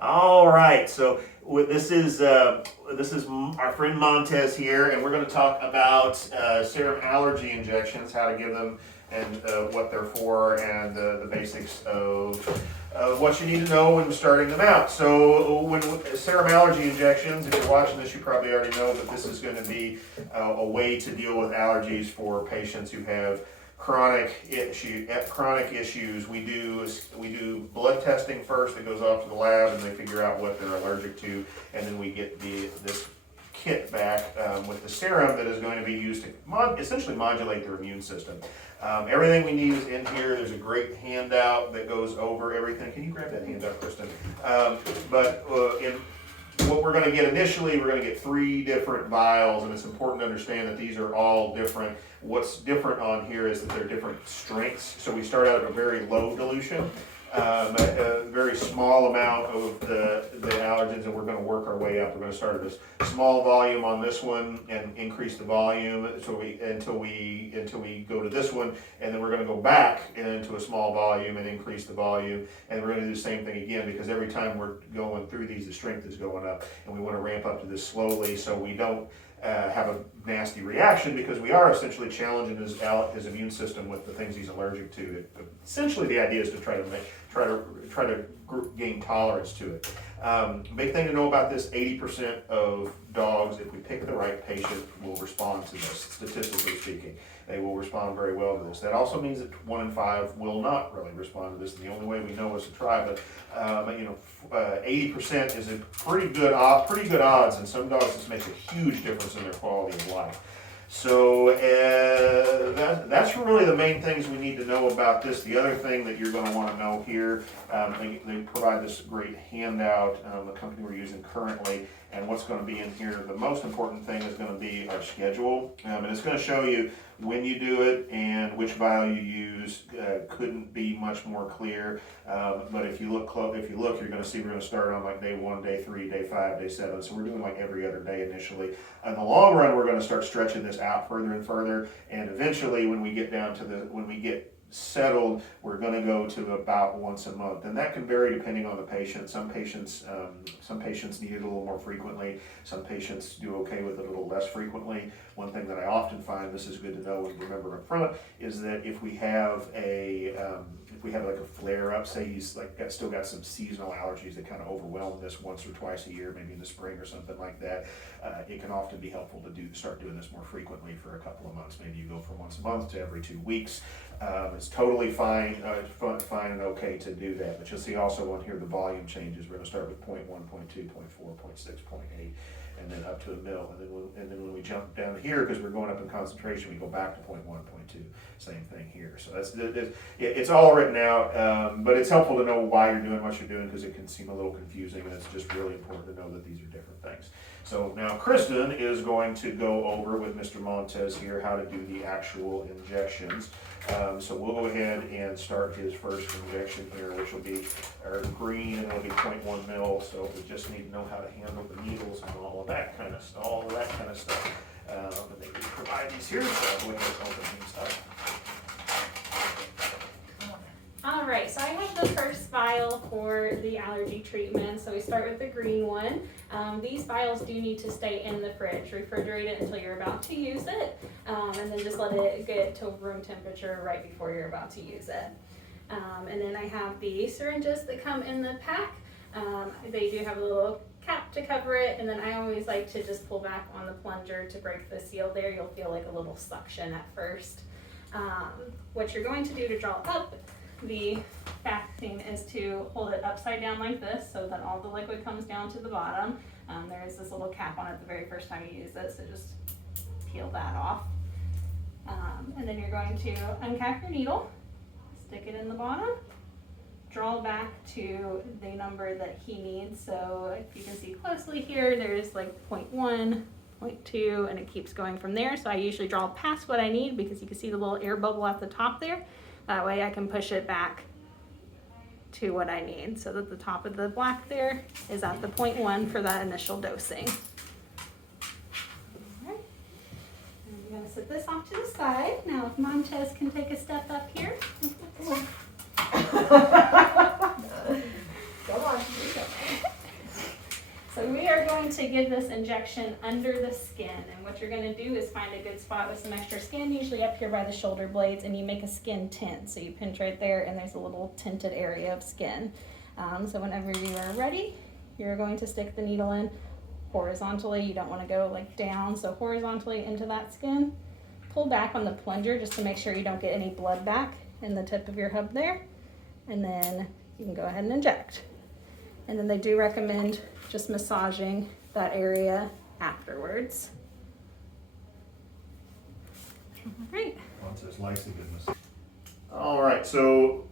All right, so this is our friend Montez here, and we're going to talk about serum allergy injections, how to give them, and what they're for, and the basics of what you need to know when starting them out. So, when serum allergy injections, if you're watching this, you probably already know that this is going to be a way to deal with allergies for patients who have chronic issues. We do blood testing first that goes off to the lab, and they figure out what they're allergic to, and then we get this kit back with the serum that is going to be used to essentially modulate their immune system. Everything we need is in here. There's a great handout that goes over everything. Can you grab that handout, Kristen? In what we're going to get initially, we're going to get 3 different vials, and it's important to understand that these are all different. What's different on here is that they're different strengths. So we start out at a very low dilution, a very small amount of the allergens, and we're going to work our way up. We're going to start at a small volume on this one and increase the volume until we go to this one, and then we're going to go back into a small volume and increase the volume, and we're going to do the same thing again, because every time we're going through these, the strength is going up, and we want to ramp up to this slowly so we don't have a nasty reaction, because we are essentially challenging his immune system with the things he's allergic to. Essentially, the idea is to try to gain tolerance to it. Big thing to know about this: 80% of dogs, if we pick the right patient, will respond to this. Statistically speaking, they will respond very well to this. That also means that 1 in 5 will not really respond to this. And the only way we know is to try. But 80% is a pretty good odds. And some dogs, this makes a huge difference in their quality of life. So that's really the main things we need to know about this. The other thing that you're going to want to know here, they provide this great handout, the company we're using currently, and what's going to be in here. The most important thing is going to be our schedule, and it's going to show you when you do it and which vial you use. Couldn't be much more clear. But if you look, you're going to see we're going to start on like day 1, day 3, day 5, day 7. So we're doing like every other day initially. In the long run, we're going to start stretching this out further and further. And eventually, when we get settled, we're going to go to about once a month, and that can vary depending on the patient. Some patients need it a little more frequently. Some patients do okay with it a little less frequently. One thing that I often find, this is good to know and remember up front, is that if we have like a flare up, say he's like still got some seasonal allergies that kind of overwhelm this once or twice a year, maybe in the spring or something like that, it can often be helpful to start doing this more frequently for a couple of months. Maybe you go from once a month to every 2 weeks. It's totally fine and okay to do that. But you'll see also on here the volume changes. We're going to start with 0.1, 0.2, 0.4, 0.6, 0.8, and then up to a mil. And then when we jump down here, because we're going up in concentration, we go back to 0.1, 0.2. Same thing here. So it's all written out, but it's helpful to know why you're doing what you're doing, because it can seem a little confusing, and it's just really important to know that these are different things. So now Kristen is going to go over with Mr. Montez here how to do the actual injections. So we'll go ahead and start his first injection here, which will be our green, and it'll be 0.1 mil. So we just need to know how to handle the needles and all of that kind of stuff. And they do provide these here, so I'll go ahead and open these up. All right, so I have the first vial for the allergy treatment. So we start with the green one. These vials do need to stay in the fridge. Refrigerate it until you're about to use it, and then just let it get to room temperature right before you're about to use it. And then I have the syringes that come in the pack. They do have a little cap to cover it, and then I always like to just pull back on the plunger to break the seal there. You'll feel like a little suction at first. What you're going to do to draw up the vaccine is to hold it upside down like this so that all the liquid comes down to the bottom. There is this little cap on it the very first time you use it, so just peel that off. And then you're going to uncap your needle, stick it in the bottom, draw back to the number that he needs. So if you can see closely here, there's like 0.1, 0.2, and it keeps going from there. So I usually draw past what I need, because you can see the little air bubble at the top there. That way I can push it back to what I need, so that the top of the black there is at the 0.1 for that initial dosing. All right. I'm going to set this off to the side. Now if Montez can take a step up here. Go Hold on. So we are going to give this injection under the skin, and what you're going to do is find a good spot with some extra skin, usually up here by the shoulder blades, and you make a skin tint. So you pinch right there, and there's a little tinted area of skin. So whenever you are ready, you're going to stick the needle in horizontally. You don't want to go like down, so horizontally into that skin. Pull back on the plunger just to make sure you don't get any blood back in the tip of your hub there, and then you can go ahead and inject. And then they do recommend just massaging that area afterwards. All right. Once it's nicely good massage. All right, so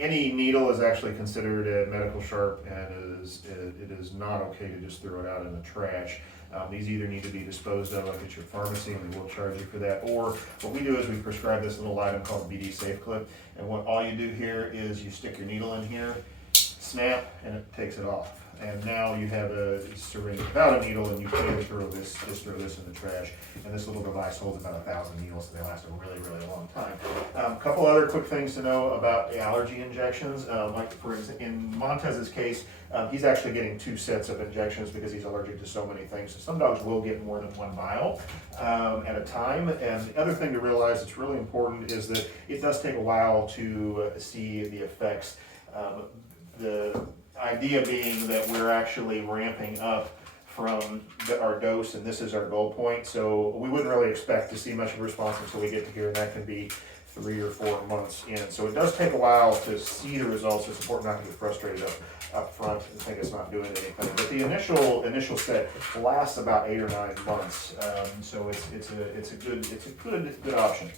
any needle is actually considered a medical sharp, and it is not okay to just throw it out in the trash. These either need to be disposed of like at your pharmacy, and we will charge you for that, or what we do is we prescribe this little item called BD Safe Clip, and what all you do here is you stick your needle in here, snap, and it takes it off. And now you have a syringe without a needle, and you can just throw this in the trash. And this little device holds about 1,000 needles, so they last a really, really long time. A couple other quick things to know about the allergy injections. Like for instance, in Montez's case, he's actually getting 2 sets of injections because he's allergic to so many things. So some dogs will get more than 1 vial at a time. And the other thing to realize that's really important is that it does take a while to see the effects. The idea being that we're actually ramping up from our dose, and this is our goal point, so we wouldn't really expect to see much of a response until we get to here, and that can be 3 or 4 months in. So it does take a while to see the results. It's important not to get frustrated up front and think it's not doing anything. But the initial set lasts about 8 or 9 months, so it's a good option.